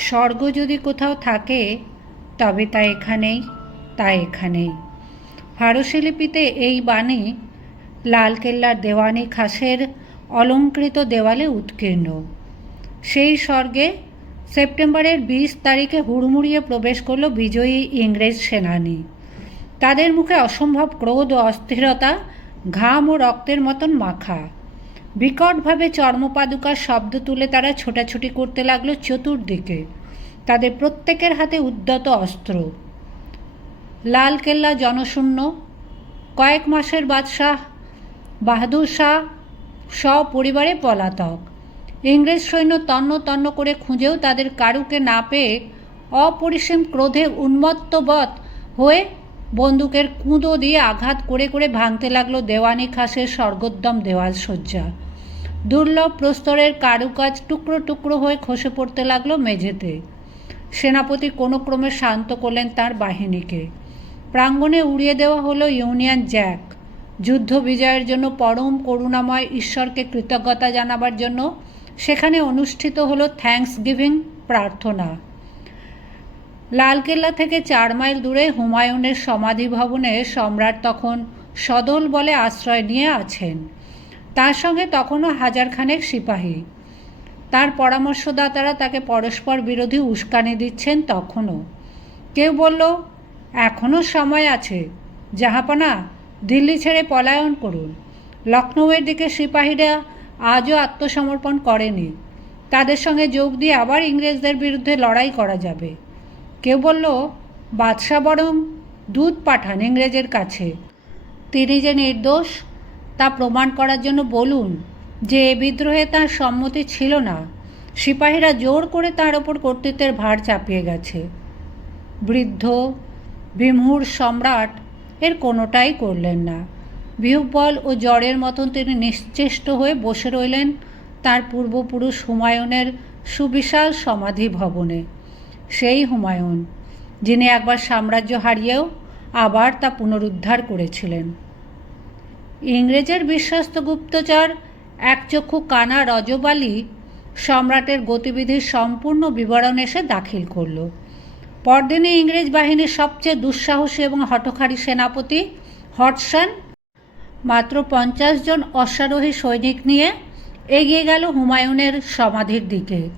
স্বর্গ যদি কোথাও থাকে, তবে তা এখানেই তা এখানেই। ফারসিলিপিতে এই বাণী লালকেল্লার দেওয়ানি খাসের অলঙ্কৃত দেওয়ালে উৎকীর্ণ। সেই স্বর্গে সেপ্টেম্বরের বিশ তারিখে হুড়মুড়িয়ে প্রবেশ করল বিজয়ী ইংরেজ সেনানী। তাদের মুখে অসম্ভব ক্রোধ ও অস্থিরতা, ঘাম ও রক্তের মতন মাখা। বিকটভাবে চর্মপাদুকার শব্দ তুলে তারা ছোটাছুটি করতে লাগল চতুর্দিকে। তাদের প্রত্যেকের হাতে উদ্যত অস্ত্র। লালকেল্লা জনশূন্য, কয়েক মাসের বাদশাহ বাহাদুর শাহ সপরিবারে পলাতক। ইংরেজ সৈন্য তন্ন তন্ন করে খুঁজেও তাদের কারুকে না পেয়ে অপরিসীম ক্রোধে উন্মত্তবৎ হয়ে বন্দুকের কুঁদো দিয়ে আঘাত করে করে ভাঙতে লাগল দেওয়ানি খাসের স্বর্গোদ্যম দেওয়াল সজ্জা দুর্লভ প্রস্তরের কারুকাজ টুকরো টুকরো হয়ে খসে পড়তে লাগল মেঝেতে। সেনাপতি কোনো ক্রমে শান্ত করলেন তার বাহিনীকে। প্রাঙ্গণে উড়িয়ে দেওয়া হলো ইউনিয়ন জ্যাক। যুদ্ধ বিজয়ের জন্য পরম করুণাময় ঈশ্বরকে কৃতজ্ঞতা জানাবার জন্য সেখানে অনুষ্ঠিত হলো থ্যাঙ্কস গিভিং প্রার্থনা। লালকেল্লা থেকে চার মাইল দূরে হুমায়ুনের সমাধি ভবনে সম্রাট তখন সদল বলে আশ্রয় নিয়ে আছেন। তার সঙ্গে তখনও হাজারখানেক সিপাহী। তার পরামর্শদাতারা তাকে পরস্পর বিরোধী উস্কানি দিচ্ছেন তখনও। কেউ বলল, এখনও সময় আছে। জাহাপানা, দিল্লি ছেড়ে পলায়ন করুন। লখনৌয়ের দিকে সিপাহীরা আজও আত্মসমর্পণ করেনি। তাদের সঙ্গে যোগ দিয়ে আবার ইংরেজদের বিরুদ্ধে লড়াই করা যাবে। কেউ বলল, বাদশাহ বরং দুধ পাঠান ইংরেজের কাছে। তিনি যে নির্দোষ তা প্রমাণ করার জন্য বলুন যে এ বিদ্রোহে তার সম্মতি ছিল না। সিপাহীরা জোর করে তার ওপর কর্তৃত্বের ভার চাপিয়ে গেছে। বৃদ্ধ বিমহুর সম্রাট এর কোনোটাই করলেন না। বিহুবল ও জ্বরের মতন তিনি নিশ্চেষ্ট হয়ে বসে রইলেন তার পূর্বপুরুষ হুমায়ুনের সুবিশাল সমাধি ভবনে। সেই হুমায়ুন, যিনি একবার সাম্রাজ্য হারিয়েও আবার তা পুনরুদ্ধার করেছিলেন। ইংরেজের বিশ্বস্ত গুপ্তচর একচক্ষু কানা রজবালি, সম্রাটের গতিবিধির সম্পূর্ণ বিবরণ এসে দাখিল করল। পরদিনে ইংরেজ বাহিনীর সবচেয়ে দুঃসাহসী এবং হঠকারী সেনাপতি হটসন, মাত্র পঞ্চাশ জন অশ্বারোহী সৈনিক নিয়ে এগিয়ে গেল হুমায়ুনের সমাধির দিকে।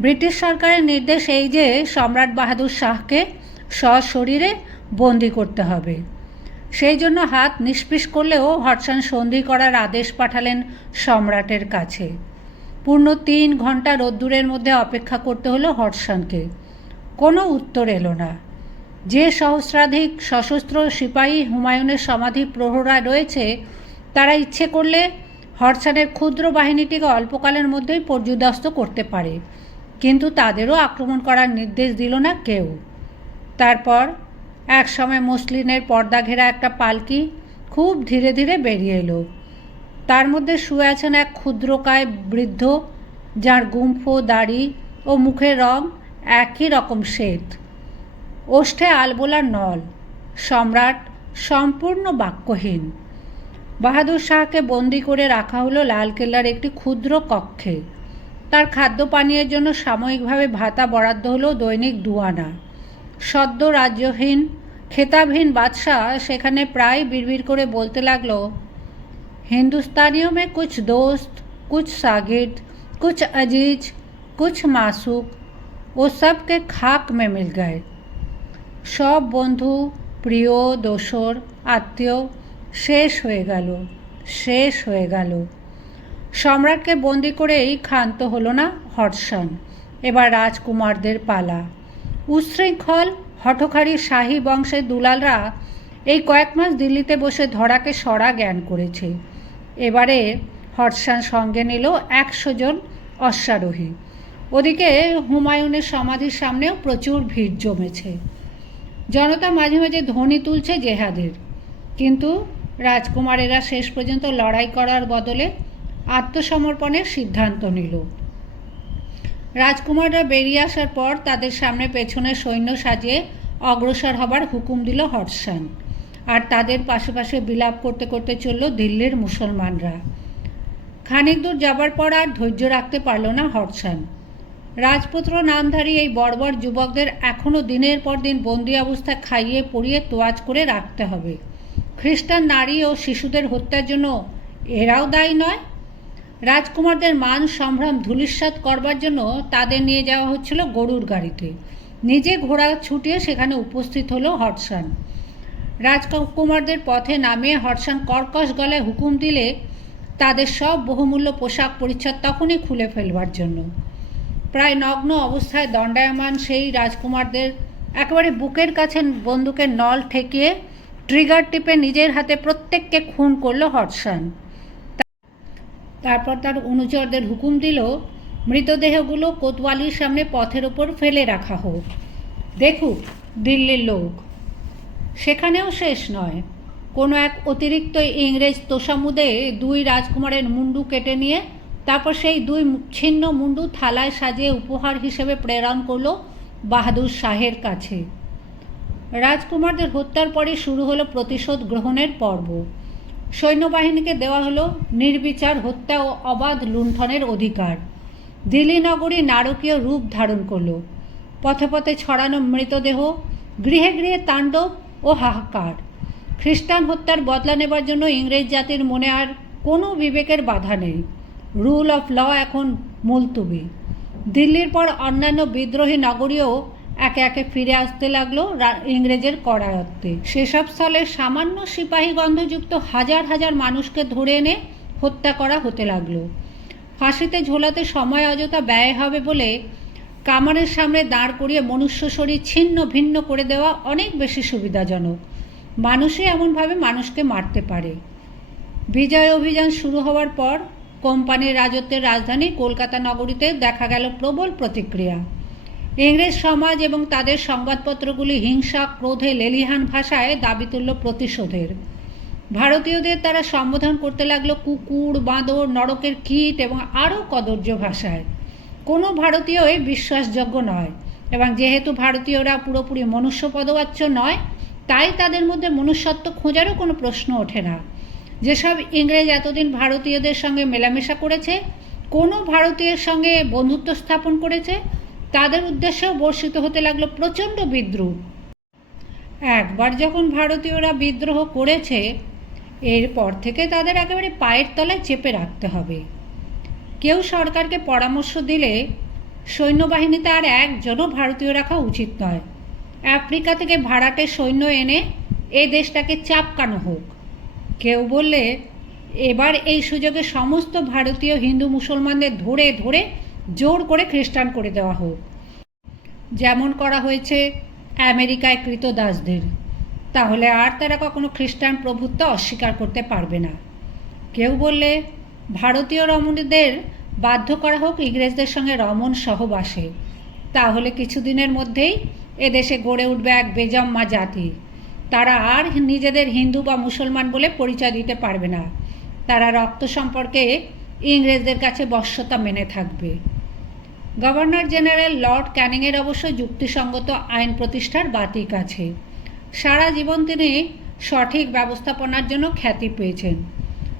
ব্রিটিশ সরকারের নির্দেশ এই যে, সম্রাট বাহাদুর শাহকে সশরীরে বন্দি করতে হবে। সেই জন্য হাত নিষ্পিস করলেও হটসন সন্ধি করার আদেশ পাঠালেন সম্রাটের কাছে। পূর্ণ তিন ঘণ্টা রোদ্দুরের মধ্যে অপেক্ষা করতে হলো হটসনকে কোনো উত্তর এলো না। যে সহস্রাধিক সশস্ত্র সিপাহী হুমায়ুনের সমাধি প্রহরা রয়েছে, তারা ইচ্ছে করলে হরসানের ক্ষুদ্র বাহিনীটিকে অল্পকালের মধ্যেই পর্যুদস্ত করতে পারে। কিন্তু তাদেরও আক্রমণ করার নির্দেশ দিল না কেউ। তারপর এক সময় মসলিনের পর্দা ঘেরা একটা পালকি খুব ধীরে ধীরে বেরিয়ে এলো। তার মধ্যে শুয়ে আছেন এক ক্ষুদ্রকায় বৃদ্ধ, যার গুম্ফো, দাড়ি ও মুখের রং একই রকম শ্বেত। ওষ্ঠে আলবোলার নল, সম্রাট সম্পূর্ণ বাক্যহীন। বাহাদুর শাহকে বন্দি করে রাখা হলো লালকেল্লার একটি ক্ষুদ্র কক্ষে। তার খাদ্য পানীয়ের জন্য সাময়িকভাবে ভাতা বরাদ্দ হলো দৈনিক দুয়ানা সদ্য রাজ্যহীন খেতাবহীন বাদশাহ সেখানে প্রায় বিড়বিড় করে বলতে লাগলো हिंदुस्तानियों में कुछ दोस्त कुछ सागिर्द कुछ अजीज कुछ मासूक वो सब के खाक में मिल गए সব বন্ধু প্রিয় দোসর আত্মীয় শেষ হয়ে গেল শেষ হয়ে গেল সম্রাটকে বন্দি করেই ক্ষান্ত হলো না হর্ষণ এবার রাজকুমারদের পালা উচ্ছৃঙ্খল হঠকারী শাহী বংশের দুলালরা এই কয়েক মাস দিল্লিতে বসে ধরাকে সরা জ্ঞান করেছে। এবারে হর্ষান সঙ্গে নিল একশো জন অশ্বারোহী। ওদিকে হুমায়ুনের সমাধির সামনেও প্রচুর ভিড় জমেছে। জনতা মাঝে মাঝে ধ্বনি তুলছে জেহাদের। কিন্তু রাজকুমারেরা শেষ পর্যন্ত লড়াই করার বদলে আত্মসমর্পণের সিদ্ধান্ত নিল। রাজকুমাররা বেরিয়ে আসার পর তাদের সামনে পেছনে সৈন্য সাজিয়ে অগ্রসর হবার হুকুম দিল হর্ষান আর তাদের পাশে পাশে বিলাপ করতে করতে চলল দিল্লির মুসলমানরা। খানিক দূর যাবার পর আর ধৈর্য রাখতে পারল না হর্ষান রাজপুত্র নামধারী এই বর্বর যুবকদের এখনও দিনের পর দিন বন্দি অবস্থায় খাইয়ে পরিয়ে তোয়াজ করে রাখতে হবে। খ্রিস্টান নারী ও শিশুদের হত্যার জন্য এরাও দায়ী নয় রাজকুমারদের মান সম্ভ্রম ধূলিসাৎ করবার জন্য তাদের নিয়ে যাওয়া হচ্ছিল গরুর গাড়িতে। নিজে ঘোড়া ছুটিয়ে সেখানে উপস্থিত হলো হটসান রাজকুমারদের পথে নামিয়ে হটসান কর্কশ গলায় হুকুম দিলে তাদের সব বহুমূল্য পোশাক পরিচ্ছদ তখনই খুলে ফেলবার জন্য। প্রায় নগ্ন অবস্থায় দণ্ডায়মান সেই রাজকুমারদের একেবারে বুকের কাছে বন্দুকের নল ঠেকিয়ে ট্রিগার টিপে নিজের হাতে প্রত্যেককে খুন করল হটসান তারপর তার অনুচরদের হুকুম দিল, মৃতদেহগুলো কোতওয়ালির সামনে পথের ওপর ফেলে রাখা হোক। দেখুক, দিল্লির লোক। সেখানেও শেষ নয়। কোনো এক অতিরিক্ত ইংরেজ তোষামুদে দুই রাজকুমারের মুন্ডু কেটে নিয়ে, তারপর সেই দুই ছিন্ন মুন্ডু থালায় সাজিয়ে উপহার হিসেবে প্রেরণ করল বাহাদুর শাহের কাছে। রাজকুমারদের হত্যার পরে শুরু হলো প্রতিশোধ গ্রহণের পর্ব। সৈন্যবাহিনীকে দেওয়া হলো নির্বিচার হত্যা ও অবাধ লুণ্ঠনের অধিকার। দিল্লি নগরী নারকীয় রূপ ধারণ করল। পথে পথে ছড়ানো মৃতদেহ, গৃহে গৃহে তাণ্ডব ও হাহাকার। খ্রিস্টান হত্যার বদলা নেবার জন্য ইংরেজ জাতির মনে আর কোনো বিবেকের বাধা নেই। রুল অফ ল এখন মুলতুবি। দিল্লির পর অন্যান্য বিদ্রোহী নগরীও একে একে ফিরে আসতে লাগল ইংরেজের করায়ত্তে সেসব স্থলে সামান্য সিপাহী গন্ধযুক্ত হাজার হাজার মানুষকে ধরে এনে হত্যা করা হতে লাগল। ফাঁসিতে ঝোলাতে সময় অযথা ব্যয় হবে বলে কামারের সামনে দাঁড় করিয়ে মনুষ্য শরীর ছিন্ন ভিন্ন করে দেওয়া অনেক বেশি সুবিধাজনক। মানুষই এমনভাবে মানুষকে মারতে পারে। বিজয় অভিযান শুরু হওয়ার পর কোম্পানির রাজত্বের রাজধানী কলকাতা নগরীতে দেখা গেল প্রবল প্রতিক্রিয়া। ইংরেজ সমাজ এবং তাদের সংবাদপত্রগুলি হিংসা, ক্রোধে লেলিহান ভাষায় দাবি তুলল প্রতিশোধের। ভারতীয়দের তারা সম্বোধন করতে লাগল কুকুর, বাঁদর, নরকের কীট এবং আরও কদর্য ভাষায়। কোনো ভারতীয়ই বিশ্বাসযোগ্য নয় এবং যেহেতু ভারতীয়রা পুরোপুরি মনুষ্য পদবাচ্য নয়, তাই তাদের মধ্যে মনুষ্যত্ব খোঁজারও কোনো প্রশ্ন ওঠে না। যেসব ইংরেজ এতদিন ভারতীয়দের সঙ্গে মেলামেশা করেছে, কোনো ভারতীয়ের সঙ্গে বন্ধুত্ব স্থাপন করেছে তাদের উদ্দেশ্যেও বর্ষিত হতে লাগল প্রচণ্ড বিদ্রুপ একবার যখন ভারতীয়রা বিদ্রোহ করেছে, এরপর থেকে তাদের একেবারে পায়ের তলায় চেপে রাখতে হবে। কেউ সরকারকে পরামর্শ দিলে সৈন্যবাহিনীতে আর একজনও ভারতীয় রাখা উচিত নয়। আফ্রিকা থেকে ভাড়াটে সৈন্য এনে এ দেশটাকে চাপকানো হোক। কেউ বললে, এবার এই সুযোগে সমস্ত ভারতীয় হিন্দু মুসলমানদের ধরে ধরে জোর করে খ্রিস্টান করে দেওয়া হোক। যেমন করা হয়েছে আমেরিকায় কৃতদাসদের তাহলে আর তারা কখনো খ্রিস্টান প্রভুত্ব অস্বীকার করতে পারবে না। কেউ বললে, ভারতীয় রমণীদের বাধ্য করা হোক ইংরেজদের সঙ্গে রমণ সহবাসে। তাহলে কিছুদিনের মধ্যেই এদেশে গড়ে উঠবে এক বেজম্মা জাতি। তারা আর নিজেদের হিন্দু বা মুসলমান বলে পরিচয় দিতে পারবে না। তারা রক্ত সম্পর্কে ইংরেজদের কাছে বশ্যতা মেনে থাকবে। গভর্নর জেনারেল লর্ড ক্যানিংয়ের অবশ্য যুক্তিসঙ্গত আইন প্রতিষ্ঠার বাতিক আছে। সারা জীবন তিনি সঠিক ব্যবস্থাপনার জন্য খ্যাতি পেয়েছেন।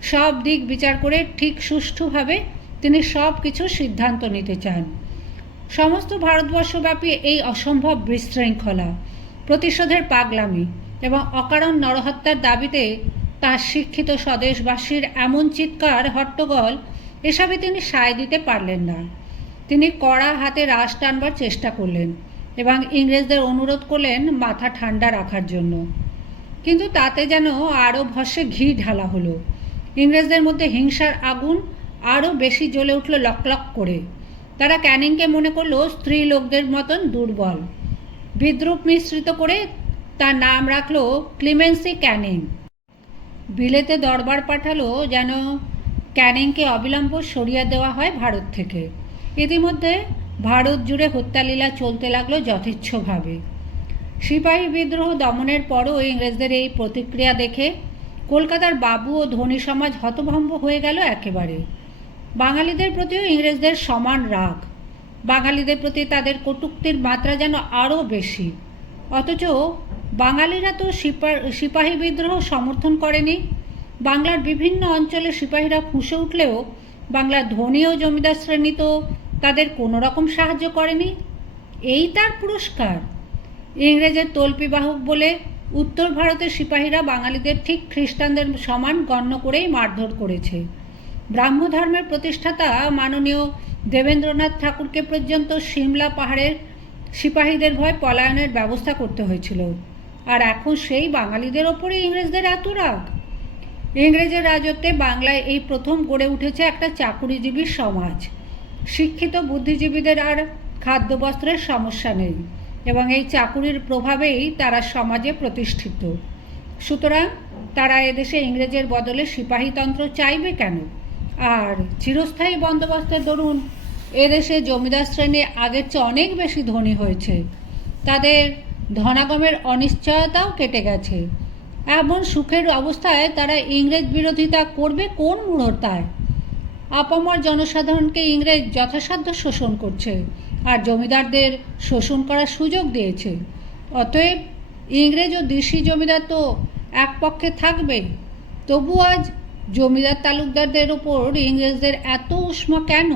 সব দিক বিচার করে ঠিক সুষ্ঠুভাবে তিনি সব কিছু সিদ্ধান্ত নিতে চান। সমস্ত ভারতবর্ষব্যাপী এই অসম্ভব বিশৃঙ্খলা, প্রতিশোধের পাগলামি এবং অকারণ নরহত্যার দাবিতে তার শিক্ষিত স্বদেশবাসীর এমন চিৎকার, হট্টগোল এসবে তিনি সায় দিতে পারলেন না। তিনি কড়া হাতে রাশ টানবার চেষ্টা করলেন এবং ইংরেজদের অনুরোধ করলেন মাথা ঠান্ডা রাখার জন্য। কিন্তু তাতে যেন আরও ভস্যে ঘি ঢালা হলো। ইংরেজদের মধ্যে হিংসার আগুন আরও বেশি জ্বলে উঠল লকলক করে। তারা ক্যানিংকে মনে করল স্ত্রী লোকদের মতন দুর্বল। বিদ্রুপ মিশ্রিত করে তার নাম রাখল ক্লিমেন্সি ক্যানিং। বিলেতে দরবার পাঠালো যেন ক্যানিংকে অবিলম্ব সরিয়ে দেওয়া হয় ভারত থেকে। ইতিমধ্যে ভারত জুড়ে হত্যালীলা চলতে লাগল যথেচ্ছভাবে। সিপাহী বিদ্রোহ দমনের পরও ইংরেজদের এই প্রতিক্রিয়া দেখে কলকাতার বাবু ও ধনী সমাজ হতভম্ব হয়ে গেল একেবারে। বাঙালিদের প্রতিও ইংরেজদের সমান রাগ। বাঙালিদের প্রতি তাদের কটূক্তির মাত্রা যেন আরও বেশি। অথচ বাঙালিরা তো সিপা সিপাহী বিদ্রোহ সমর্থন করেনি। বাংলার বিভিন্ন অঞ্চলে সিপাহীরা ফুঁসে উঠলেও বাংলার ধনী ও জমিদার শ্রেণি তো তাদের কোনো রকম সাহায্য করেনি। এই তার পুরস্কার। ইংরেজের তল্পিবাহক বলে উত্তর ভারতের সিপাহীরা বাঙালিদের ঠিক খ্রিস্টানদের সমান গণ্য করেই মারধর করেছে। ব্রাহ্ম ধর্মের প্রতিষ্ঠাতা মাননীয় দেবেন্দ্রনাথ ঠাকুরকে পর্যন্ত সিমলা পাহাড়ের সিপাহীদের ভয় পলায়নের ব্যবস্থা করতে হয়েছিল। আর এখন সেই বাঙালিদের ওপরে ইংরেজদের এত রাগ। ইংরেজের রাজত্বে বাংলায় এই প্রথম গড়ে উঠেছে একটা চাকুরিজীবী সমাজ। শিক্ষিত বুদ্ধিজীবীদের আর খাদ্যবস্ত্রের সমস্যা নেই এবং এই চাকুরির প্রভাবেই তারা সমাজে প্রতিষ্ঠিত। সুতরাং তারা এদেশে ইংরেজের বদলে সিপাহীতন্ত্র চাইবে কেন? আর চিরস্থায়ী বন্দোবস্তের দরুন এদেশে জমিদার শ্রেণি আগের চেয়ে অনেক বেশি ধনী হয়েছে। তাদের ধনাগমের অনিশ্চয়তাও কেটে গেছে। এমন সুখের অবস্থায় তারা ইংরেজ বিরোধিতা করবে কোন মূঢ়তায়? আপামর জনসাধারণকে ইংরেজ যথাসাধ্য শোষণ করছে আর জমিদারদের শোষণ করার সুযোগ দিয়েছে। অতএব ইংরেজ ও দেশি জমিদার তো এক পক্ষে থাকবে, তবু আজ জমিদার তালুকদারদের ওপর ইংরেজদের এত উষ্মা কেন?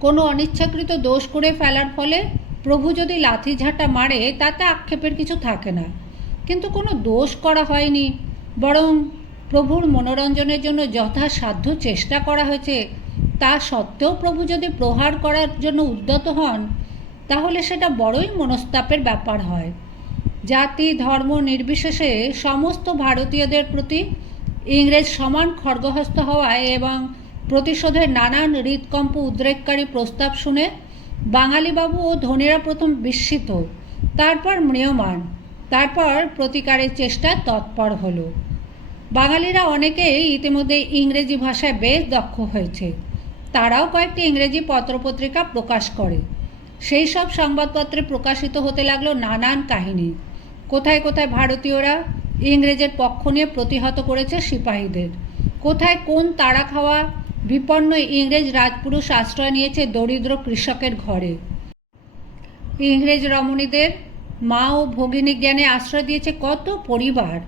কোনো অনিচ্ছাকৃত দোষ করে ফেলার ফলে প্রভু যদি লাথি ঝাঁটা মারে, তাতে আক্ষেপের কিছু থাকে না। কিন্তু কোনো দোষ করা হয়নি, বরং প্রভুর মনোরঞ্জনের জন্য যথাসাধ্য চেষ্টা করা হয়েছে, তা সত্ত্বেও প্রভু যদি প্রহার করার জন্য উদ্যত হন, তাহলে সেটা বড়ই মনস্তাপের ব্যাপার হয়। জাতি, ধর্ম নির্বিশেষে সমস্ত ভারতীয়দের প্রতি ইংরেজ সমান খড়গহস্ত হওয়ায় এবং প্রতিশোধের নানান হৃদকম্প উদ্রেককারী প্রস্তাব শুনে বাঙালিবাবু ও ধনীরা প্রথম বিস্মিত, তারপর ম্রিয়মান তারপর প্রতিকারের চেষ্টা তৎপর হলো। বাঙালিরা অনেকেই ইতিমধ্যে ইংরেজি ভাষায় বেশ দক্ষ হয়েছে। তারাও কয়েকটি ইংরেজি পত্রপত্রিকা প্রকাশ করে। সেই সব সংবাদপত্রে প্রকাশিত হতে লাগল নানান কাহিনী। কোথায় কোথায় ভারতীয়রা ইংরেজের পক্ষ নিয়ে প্রতিহত করেছে সিপাহীদের? কোথায় কোন তাড়া খাওয়া বিপন্ন ইংরেজ রাজপুরুষ আশ্রয় নিয়েছে দরিদ্র কৃষকের ঘরে? ইংরেজ রমণীদের মা ও ভগিনী জ্ঞানে আশ্রয় দিয়েছে কত পরিবার?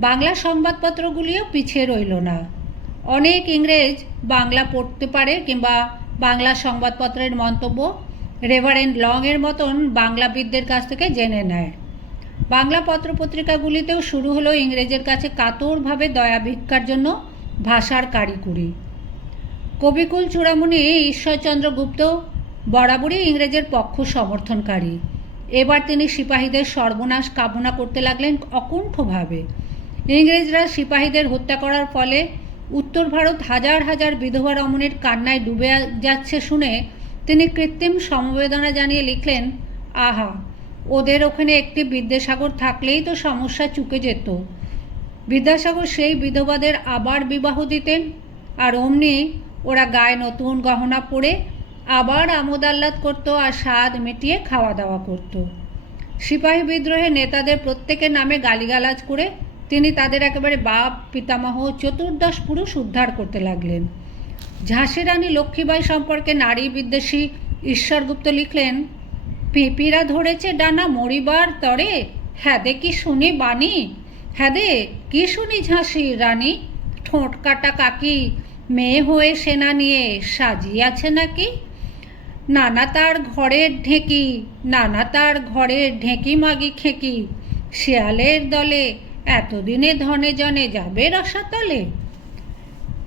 বাংলা সংবাদপত্রগুলিও পিছিয়ে রইল না। অনেক ইংরেজ বাংলা পড়তে পারে কিংবা বাংলা সংবাদপত্রের মন্তব্য রেভারেন্ড লংয়ের মতন বাংলাবিদদের কাছ থেকে জেনে নেয়। বাংলা পত্রপত্রিকাগুলিতেও শুরু হলো ইংরেজের কাছে কাতরভাবে দয়া ভিক্ষার জন্য ভাষার কারিকুরি। কবিকুল চূড়ামণি ঈশ্বরচন্দ্র গুপ্ত বরাবরই ইংরেজের পক্ষ সমর্থনকারী। এবার তিনি সিপাহীদের সর্বনাশ কামনা করতে লাগলেন অকুণ্ঠভাবে। ইংরেজরা সিপাহীদের হত্যা করার ফলে উত্তর ভারত হাজার হাজার বিধবা রমণের কান্নায় ডুবে যাচ্ছে শুনে তিনি কৃত্রিম সমবেদনা জানিয়ে লিখলেন, আহা, ওদের ওখানে একটি বিদ্যাসাগর থাকলেই তো সমস্যা চুকে যেত। বিদ্যাসাগর সেই বিধবাদের আবার বিবাহ দিতেন, আর অমনি ওরা গায়ে নতুন গহনা পরে আবার আমোদ আহ্লাদ করতো আর স্বাদ মিটিয়ে খাওয়া দাওয়া করত। সিপাহী বিদ্রোহে নেতাদের প্রত্যেকের নামে গালিগালাজ করে তিনি তাদের একেবারে বাপ, পিতামহ, চতুর্দশ পুরুষ উদ্ধার করতে লাগলেন। ঝাঁসি রানী লক্ষ্মীবাই সম্পর্কে নারী বিদ্বেষী ঈশ্বরগুপ্ত লিখলেন, পেঁপিরা ধরেছে ডানা মরিবার তরে। হ্যাঁ দে কি শুনি বাণী। হ্যাঁ দে কি শুনি ঝাঁসি রানী ঠোঁট কাটা কাকি, মেয়ে হয়ে সেনা নিয়ে সাজিয়াছে নাকি। নানা তার ঘরের ঢেঁকি, নানা তার ঘরের ঢেঁকি মাগি খেঁকি। শেয়ালের দলে এতদিনে ধনে জনে যাবে রসাতলে?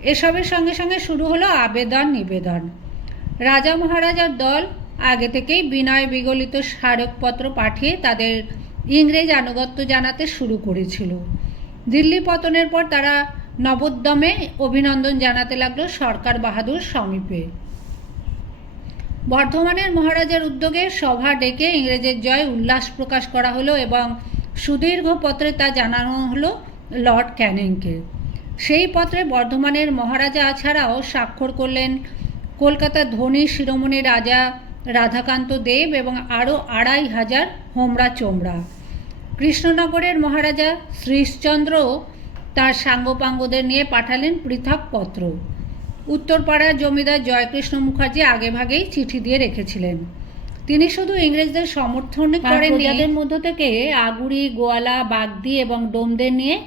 এসবের সঙ্গে সঙ্গে শুরু হলো আবেদন নিবেদন। রাজা মহারাজার দল আগে থেকেই বিনয় বিগলিত স্মারকপত্র পাঠিয়ে তাদের ইংরেজ আনুগত্য জানাতে শুরু করেছিল। দিল্লি পতনের পর তারা নবোদ্যমে অভিনন্দন জানাতে লাগল সরকার বাহাদুর সমীপে। বর্ধমানের মহারাজার উদ্যোগে সভা ডেকে ইংরেজের জয় উল্লাস প্রকাশ করা হলো এবং সুদীর্ঘ পত্রে তা জানানো হলো লর্ড ক্যানিংকে। সেই পত্রে বর্ধমানের মহারাজা ছাড়াও স্বাক্ষর করলেন কলকাতার ধনী শিরোমণি রাজা রাধাকান্ত দেব এবং আরও আড়াই হাজার হোমরা চোমরা। কৃষ্ণনগরের মহারাজা শ্রীশচন্দ্র তার সাঙ্গপাঙ্গদের নিয়ে পাঠালেন পৃথক পত্র। উত্তরপাড়ার জমিদার জয়কৃষ্ণ মুখার্জি আগেভাগেই চিঠি দিয়ে রেখেছিলেন। তিনি শুধু ইংরেজদের সমর্থন করেন এদের মধ্য থেকে আগুড়ি গোয়ালা বাগদি এবং ডোমদের নিয়ে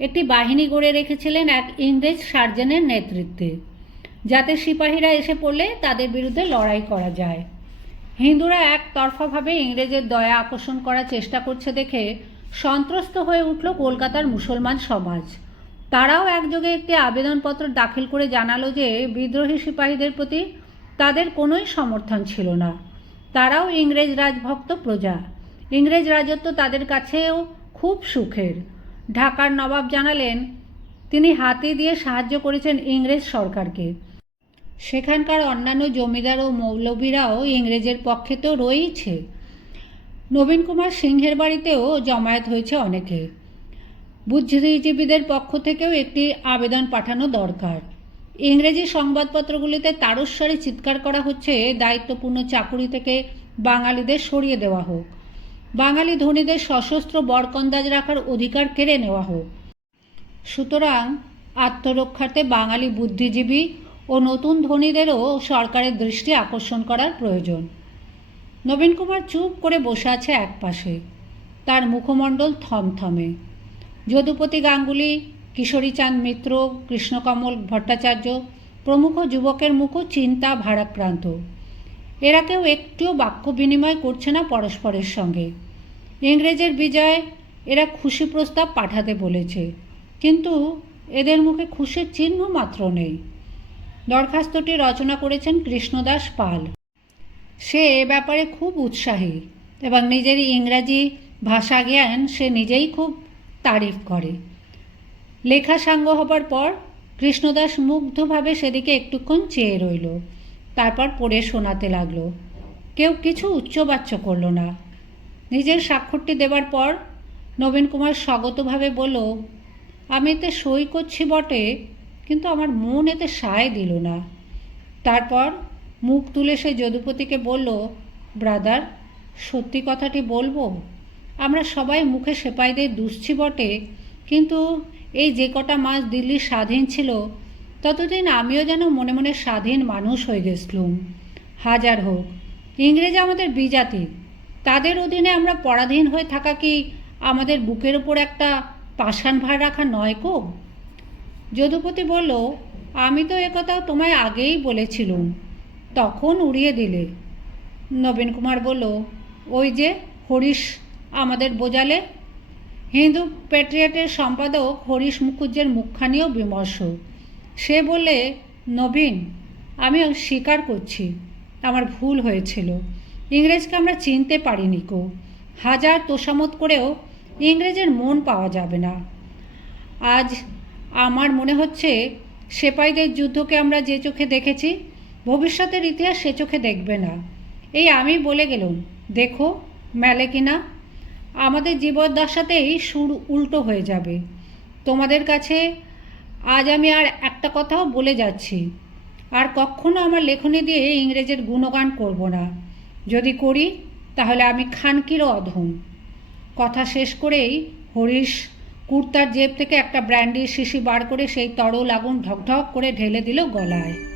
একটি বাহিনী গড়ে রেখেছিলেন এক ইংরেজ সার্জেনের নেতৃত্বে যাতে সিপাহীরা এসে পড়লে তাদের বিরুদ্ধে লড়াই করা যায়। হিন্দুরা একতরফাভাবে ইংরেজের দয়া আকর্ষণ করার চেষ্টা করছে দেখে সন্ত্রস্ত হয়ে উঠল কলকাতার মুসলমান সমাজ। তারাও একযোগে একটি আবেদনপত্র দাখিল করে জানালো যে বিদ্রোহী সিপাহীদের প্রতি তাদের কোনোই সমর্থন ছিল না। তারাও ইংরেজ রাজভক্ত প্রজা। ইংরেজ রাজত্ব তাদের কাছেও খুব সুখের। ঢাকার নবাব জানালেন, তিনি হাতি দিয়ে সাহায্য করেছেন ইংরেজ সরকারকে। সেখানকার অন্যান্য জমিদার ও মৌলবীরাও ইংরেজের পক্ষে তো রয়েইছে। নবীন কুমার সিংহের বাড়িতেও জমায়েত হয়েছে অনেকে। বুদ্ধিজীবীদের পক্ষ থেকেও একটি আবেদন পাঠানো দরকার। ইংরেজি সংবাদপত্রগুলিতে তারস্বরে চিৎকার করা হচ্ছে, দায়িত্বপূর্ণ চাকুরি থেকে বাঙালিদের সরিয়ে দেওয়া হোক। বাঙালি ধনীদের সশস্ত্র বরকন্দাজ রাখার অধিকার কেড়ে নেওয়া হোক। সুতরাং আত্মরক্ষার্থে বাঙালি বুদ্ধিজীবী ও নতুন ধনীদেরও সরকারের দৃষ্টি আকর্ষণ করার প্রয়োজন। নবীন কুমার চুপ করে বসে আছে একপাশে। তার মুখমণ্ডল থমথমে। যদুপতি গাঙ্গুলি কিশোরীচাঁদ মিত্র, কৃষ্ণকমল ভট্টাচার্য, প্রমুখ যুবকের মুখও চিন্তা ভারাক্রান্ত। এরা কেউ একটুও বাক্য বিনিময় করছে না পরস্পরের সঙ্গে। ইংরেজের বিজয় এরা খুশি প্রস্তাব পাঠাতে বলেছে, কিন্তু এদের মুখে খুশির চিহ্ন মাত্র নেই। দরখাস্তটি রচনা করেছেন কৃষ্ণদাস পাল। সে এ ব্যাপারে খুব উৎসাহী এবং নিজের ইংরাজি ভাষা জ্ঞান সে নিজেই খুব তারিফ করে। লেখা সাঙ্গ হবার পর কৃষ্ণদাস মুগ্ধভাবে সেদিকে একটুক্ষণ চেয়ে রইল। তারপর পড়ে শোনাতে লাগল, কেউ কিছু উচ্চবাচ্য করল না। নিজের স্বাক্ষরটি দেবার পর নবীন কুমার স্বগতভাবে বলল, আমি এতে সই করছি বটে, কিন্তু আমার মন এতে সায় দিল না। তারপর মুখ তুলে সে যদুপতিকে বলল, ব্রাদার, সত্যি কথাটি বলব, আমরা সবাই মুখে সেপাইদের দুষছি বটে, কিন্তু এই যে কটা মাস দিল্লি স্বাধীন ছিল, ততদিন আমিও যেন মনে মনে স্বাধীন মানুষ হয়ে গেছিলুম। হাজার হোক, ইংরেজ আমাদের বিজাতি, তাদের অধীনে আমরা পরাধীন হয়ে থাকা কি আমাদের বুকের ওপর একটা পাষাণ ভার রাখা নয় কো? যদুপতি বলল, আমি তো একথা তোমায় আগেই বলেছিলুম, তখন উড়িয়ে দিলে। নবীন কুমার বলল, ওই যে হরিশ আমাদের বোঝালে হিন্দু প্যাট্রিয়টের সম্পাদক হরিশ মুখুজ্জের মুখখানিও বিমর্ষ। সে বলে নবীন আমি স্বীকার করছি। আমার ভুল হয়েছিল। ইংরেজকে আমরা চিনতে পারিনি কো। হাজার তোষামত করেও ইংরেজের মন পাওয়া যাবে না। আজ আমার মনে হচ্ছে সেপাইদের যুদ্ধকে আমরা যে চোখে দেখেছি, ভবিষ্যতের ইতিহাস সে চোখে দেখবে না। এই আমি বলে গেলুম, দেখো, মেলে কিনা? আমাদের জীবদ্দশাতেই সুর উল্টো হয়ে যাবে। তোমাদের কাছে আজ আমি আর একটা কথাও বলে যাচ্ছি। আর কখনো আমার লেখনী দিয়ে ইংরেজের গুণগান করব না। যদি করি, তাহলে আমি খানকিরও অধম। কথা শেষ করেই হরিশ কুর্তার জেব থেকে একটা ব্র্যান্ডির শিশি বার করে সেই তরল আগুন ঢকঢক করে ঢেলে দিল গলায়।